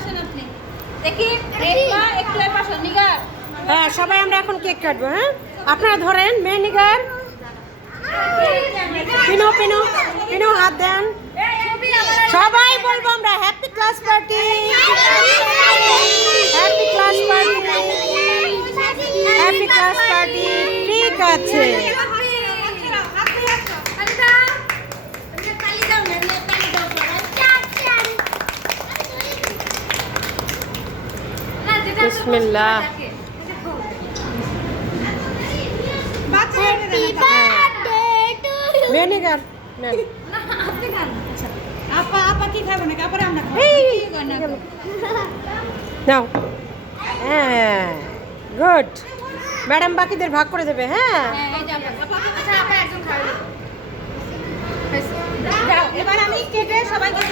আসেন আপনি। দেখি একলা একলা এই পাশে নিগার। হ্যাঁ সবাই আমরা এখন কেক কাটবো হ্যাঁ? আপনারা ধরেন মেয়ে নিগার। পিনো পিনো পিনো হাত দেন। সবাই বলব আমরা happy class party happy class party happy class party ঠিক আছে। নেন আপা আপা কি খাব না কাপড় আমরা খাব? নাও। হ্যাঁ গুড ম্যাডাম বাকিদের ভাগ করে দেবে হ্যাঁ? হ্যাঁ আচ্ছা এবার আমি কেটে সবাইকে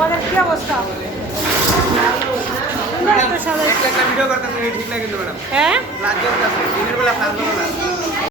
আমাদের কি অবস্থা? হ্যাঁ?